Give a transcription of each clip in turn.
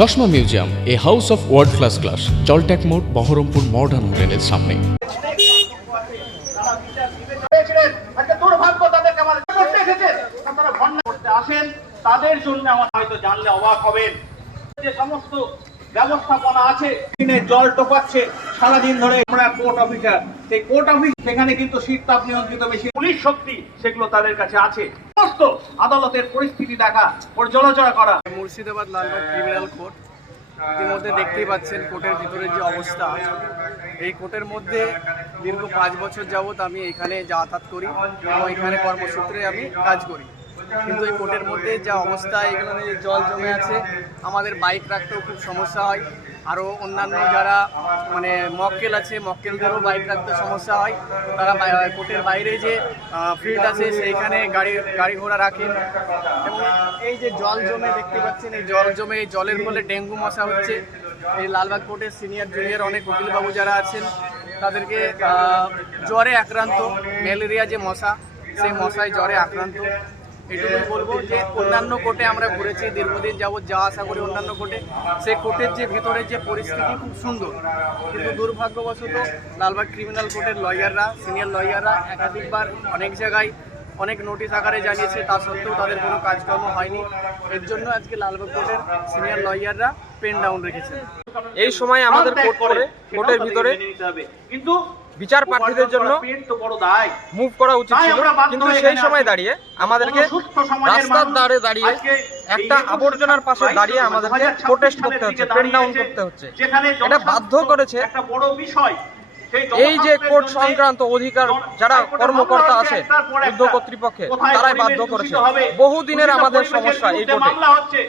চশমা museum, a house of world class, জলট্যাক মোড়, বহরমপুর মডার্ন হোটেলের সামনে। তাদের জন্য আমার হয়তো জানলে অবাক হবেন যে সমস্ত ব্যবস্থাপনা আছে, জল টোকাচ্ছে সারাদিন ধরে। আমরা কোর্ট অফিসার, সেই কোর্ট অফিস সেখানে কিন্তু শীত তাপ নিয়ন্ত্রিত মেশিন, পুলিশ শক্তি সেগুলো তাদের কাছে আছে। সমস্ত আদালতের পরিস্থিতি দেখা, পর্যালোচনা করা। মুর্শিদাবাদ লালবাগ ক্রিমিনাল কোর্ট, ইতিমধ্যে দেখতেই পাচ্ছেন কোর্টের ভিতরে যে অবস্থা। এই কোর্টের মধ্যে দীর্ঘ 5 বছর যাবৎ আমি এখানে যাতায়াত করি এবং এখানে কর্মসূত্রে আমি কাজ করি। কিন্তু এই কোর্টের মধ্যে যা অবস্থা, এখানে জল জমে আছে, আমাদের বাইক রাখতেও খুব সমস্যা হয়। আরও অন্যান্য যারা মক্কেল আছে, মক্কেলদেরও বাইক রাখতে সমস্যা হয়। তারা কোর্টের বাইরে যে ফিল্ড আছে সেইখানে গাড়ি ঘোড়া রাখেন। এবং এই যে জল জমে দেখতে পাচ্ছেন, এই জল জমে, এই জলের ফলে ডেঙ্গু মশা হচ্ছে। এই লালবাগ কোর্টের সিনিয়র জুনিয়র অনেক উকিলবাবু যারা আছেন তাদেরকে জ্বরে আক্রান্ত, ম্যালেরিয়া যে মশা, সেই মশায় জ্বরে আক্রান্ত। এটুকুই বলবো যে অন্যান্য কোর্টে আমরা ঘুরেছি, দীর্ঘদিন যাবৎ যাওয়া আসা করি অন্যান্য কোর্টে, সেই কোর্টের যে ভিতরের যে পরিস্থিতি খুব সুন্দর। কিন্তু দুর্ভাগ্যবশত লালবাগ ক্রিমিনাল কোর্টের লয়াররা, সিনিয়র লয়াররা একাধিকবার অনেক জায়গায় অনেক নোটিশ আকারে জানিয়েছে, তা সত্ত্বেও তাদের কোনো কাজকর্ম হয়নি। এর জন্য আজকে লালবাগ কোর্টের সিনিয়র লয়াররা পেন ডাউন রেখেছে। এই সময় আমাদের কোর্টের ভিতরে কিন্তু বিচার প্রার্থীদের জন্য মুভ করা উচিত ছিল, কিন্তু সেই সময় দাঁড়িয়ে আমাদেরকে রাস্তার ধারে দাঁড়িয়ে একটা আবর্জনার পাশে দাঁড়িয়ে আমাদেরকে প্রোটেস্ট করতে হচ্ছে, পেন ডাউন করতে হচ্ছে। এটা বাধ্য করেছে এই যে কোর্ট সংক্রান্ত অধিকার যারা কর্মকর্তা আছে যুদ্ধ কর্তৃপক্ষে, তারাই বাধ্য করেছে। বহুদিনের আমাদের সমস্যা এই কোর্টে।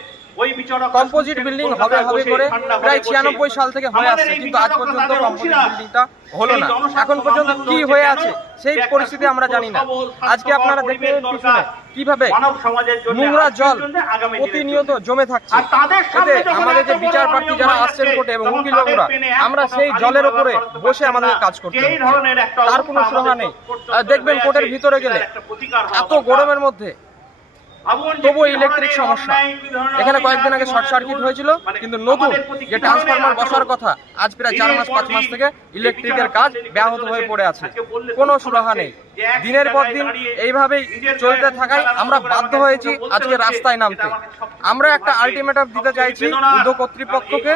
কম্পোজিট বিল্ডিং হবে করে প্রায় 96 সাল থেকে হয়ে আসছে, কিন্তু আজ পর্যন্ত কম্পোজিট বিল্ডিংটা হলো না। এখন পর্যন্ত কি হয়ে আছে সেই পরিস্থিতি আমরা জানি না। আজকে আপনারা দেখবেন পিছনে কিভাবে নোংরা জল প্রতিনিয়ত জমে থাকছে। এতে আমাদের যে বিচার প্রার্থী যারা আসছেন কোর্টে এবং উকিলবাবুরা, আমরা সেই জলের উপরে বসে আমাদের কাজ করতে হচ্ছে, তার কোনো সুরাহা নেই। দেখবেন কোর্টের ভিতরে গেলে এত গরমের মধ্যে তবু ইলেকট্রিক সমস্যা। এখানে কয়েকদিন আগে শর্ট সার্কিট হয়েছিল, কিন্তু নতুন যে ট্রান্সফরমার বসার কথা, আজ প্রায় 4-5 মাস থেকে ইলেকট্রিকের কাজ ব্যাহত হয়ে পড়ে আছে, কোনো সুরাহা নেই। দিনের পর দিন এইভাবেই চলতে থাকায় আমরা বাধ্য হয়েছি আজকে রাস্তায় নামতে। আমরা একটা আলটিমেটাম দিতে চাইছি উদ্যোগ কর্তৃপক্ষকে,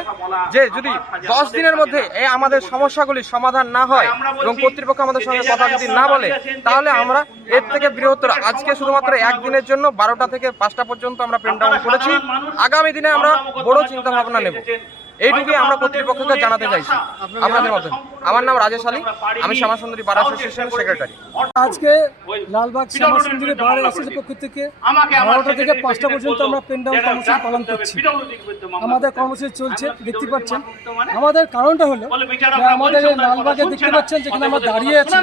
যে যদি 10 দিনের মধ্যে এই আমাদের সমস্যাগুলির সমাধান না হয় এবং কর্তৃপক্ষ আমাদের সঙ্গে কথা যদি না বলে, তাহলে আমরা এর থেকে বৃহত্তর, আজকে শুধুমাত্র একদিনের জন্য 12টা থেকে 5টা পর্যন্ত আমরা পেন ডাউন করেছি। আগামী দিনে আমরা বড় চিন্তা ভাবনা নেব, এইটুকুই আমরা কর্তৃপক্ষকে জানাতে চাইছি আপনাদের মধ্যে। আমার নাম রাজেশ আলী, আমি শ্যামাসুন্দরী বার অ্যাসোসিয়েশনের সেক্রেটারি। আজকে লালবাগ শ্যামাসুন্দরী বার অ্যাসোসিয়েশনের পক্ষ থেকে 12টা থেকে 5টা পর্যন্ত আমরা পেন ডাউন কর্মসূচি পালন করছি। আমাদের কর্মসূচি চলছে, দেখতে পাচ্ছেন। আমাদের কারণটা হলো যে আমাদের এই লালবাগে দেখতে পাচ্ছেন যেখানে আমরা দাঁড়িয়ে আছি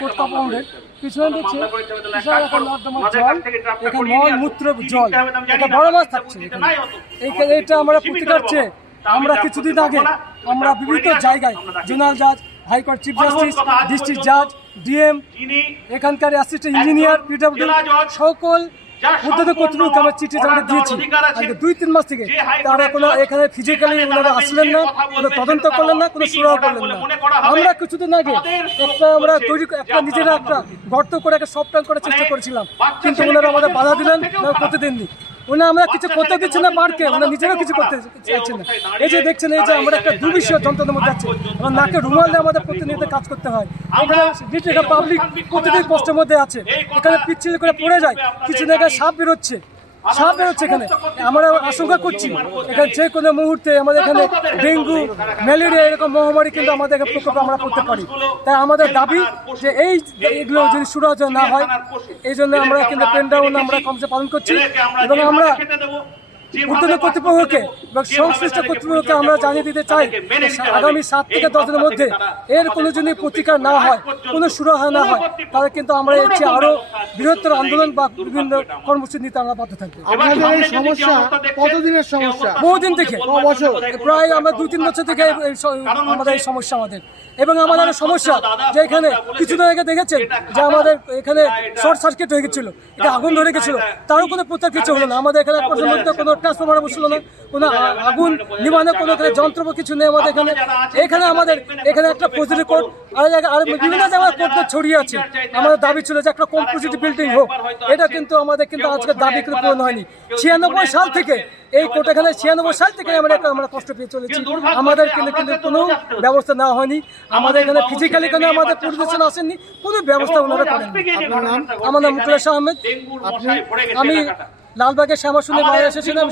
কোর্ট কম্পাউন্ডের পিছনে দেখছি বিশাল একটা নর্দমার জল, এখানে মল মূত্র জল, এটা বড় মাছ থাকছে এখানে। এটা আমরা প্রতিকার চেয়ে আমরা কিছুদিন আগে আমরা বিভিন্ন জায়গায় জোনাল জাজ, হাইকোর্ট চিফ জাস্টিস, ডিস্ট্রিক্ট জাজ, ডিএম, এখানকার অ্যাসিস্ট্যান্ট ইঞ্জিনিয়ার, পিডব্লিউ সকল উদ্যোগ কর্তৃপক্ষ আমরা চিঠি জমা দিয়েছি। আজকে 2-3 মাস থেকে তারা কোনো এখানে ফিজিক্যালি ওনারা আসলেন না, কোনো তদন্ত করলেন না, কোনো সুরাহ করলেন না। আমরা কিছুদিন আগে আমরা নিজেরা একটা গর্ত করে একটা সফট ট্যাঙ্ক করার চেষ্টা করেছিলাম, কিন্তু ওনারা আমাদের বাধা দিলেন, করতে দেননি। আমরা কিছু করতে দিচ্ছি না মারকে, নিজেরাও কিছু করতে চাইছেন না। এই যে দেখছেন, এই যে আমরা একটা দুর্বিষয় যন্ত্রণার মধ্যে যাচ্ছি, আমার নাকে রুমাল দিয়ে আমাদের প্রতিনিয়ত কাজ করতে হয়। এখানে পাবলিক প্রতিদিন কষ্টের মধ্যে আছে, এখানে পিচ্ছিল করে পড়ে যায়, কিছু জায়গায় সাপ বেরোচ্ছে। এখানে আমরা আশঙ্কা করছি এখানে যে কোনো মুহূর্তে আমাদের এখানে ডেঙ্গু, ম্যালেরিয়া এরকম মহামারী কিন্তু আমাদের প্রকোপ আমরা করতে পারি। তাই আমাদের দাবি যে এইগুলো যদি সুরাহ না হয়, এই জন্য আমরা কিন্তু পেন ডাউন আমরা কর্মসূচি পালন করছি। এবং আমরা ঊর্ধ্বতন কর্তৃপক্ষকে এবং সংশ্লিষ্ট কর্তৃপক্ষকে আমরা জানিয়ে দিতে চাই, আগামী 7 থেকে 10 দিনের মধ্যে এর কোনো যদি প্রতিকার না হয়, কোনো সুরাহা না হয়, তাহলে কিন্তু আমরা এর চেয়ে আরো বৃহত্তর আন্দোলন বা বিভিন্ন কর্মসূচি নিতে আমরা বাধ্য থাকবো। আপনাদের এই সমস্যা কতদিনের সমস্যা? বহুদিন থেকে, প্রায় আমরা 2-3 বছর থেকে আমাদের এই সমস্যা আমাদের। এবং আমাদের সমস্যা যে এখানে কিছুদিন আগে দেখেছেন যে আমাদের এখানে শর্ট সার্কিট হয়ে গেছিল, এটা আগুন ধরে গেছিল, তারও কোনো প্রত্যার কিছু হলো না। আমাদের এখানে পর্যন্ত কোনো ট্রান্সফরমার বসছিল না, কোনো আগুন নিবানোর কোনো এখানে যন্ত্র বা কিছু নেই আমাদের এখানে। এখানে আমাদের এখানে একটা প্রতিটি কোর্ট আর বিভিন্ন জায়গায় কোর্ট ছড়িয়ে আছে। আমাদের দাবি ছিল যে একটা কম্পোজিট বিল্ডিং হোক, এটা কিন্তু আমাদের কিন্তু আজকে দাবি কিন্তু পূরণ হয়নি। 96 সাল থেকে এই কোর্ট এখানে 96 সাল থেকে আমরা কষ্ট পেয়ে চলেছি, আমাদের কিন্তু কোনো ব্যবস্থা নেওয়া হয়নি। আমাদের এখানে ফিজিক্যালি কেন আমাদের পরিদর্শন আসেননি, কোনো ব্যবস্থা ওনারা করেননি। আমার নাম মুখলেশ আহমেদ, আমি লালবাগের শ্যামাসুন্দর বাজার এসেছিলাম।